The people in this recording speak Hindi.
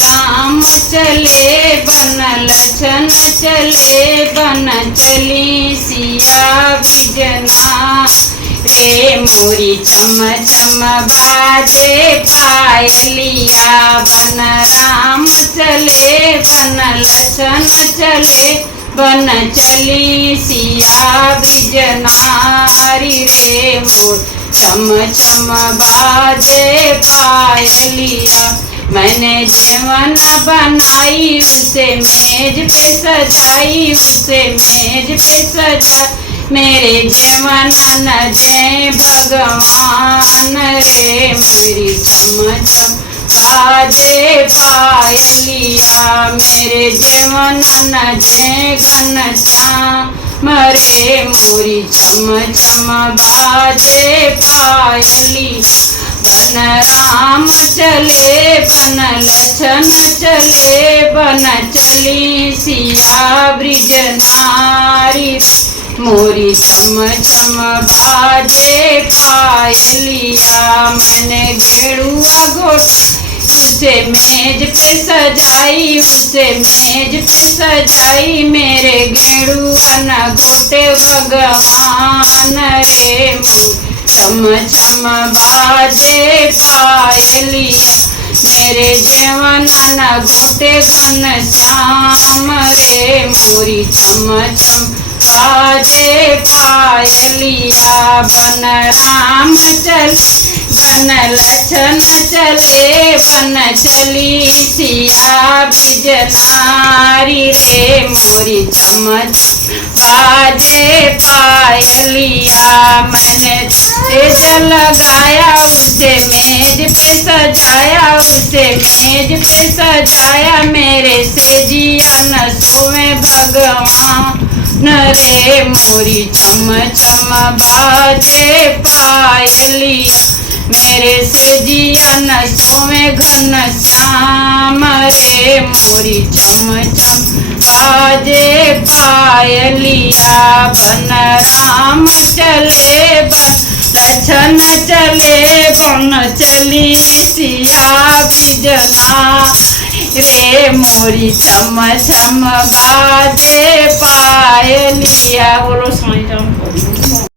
राम चले बन लछन चले बन चली सिया बिजना रे मोरी चम चम बाजे पायलिया बन राम चले बन लछन चले बन चली सिया बिजनारी रे मोर चम चम बाजे पायलिया मैंने जेवन बनाई उसे मेज पे सजाई उसे मेज पे सजा मेरे जेवन न दे भगवान रे मेरी चम चम बाजे पायलिया मेरे जेवन न दे घनश्याम मरे मोरी चम चम बाजे पायली बन राम चले बन लछन चले बन चली सिया ब्रिजनारी मोरी चम चम बाजे पायलिया मैंने गेड़ुआ घोट उसे मेज पे सजाई उसे मेज पे सजाई मेरे गेड़ुआ न घोटे भगवान रे मोर चम चम बाजे पायलिया मेरे जेवन न घोटे घनश्याम रे मोरी चम चम बाजे पायलिया बन राम चल बन लछन चले बन चली सिया बिजनारी रे मोरी चम बाजे पायलिया मैंने तेज लगाया उसे मेज पे सजाया उसे मेज पे सजाया मेरे से जिया न सोवे भगवान रे मोरी चम चम बाजे पायलिया मेरे से जिया न सोवे घनश्याम रे मोरी चम चम बाजे पायलिया बन राम चले बन लछन चले बन चली सिया बिजना रे मोरी चम चम बाजे पायलिया बोलो साईं राम।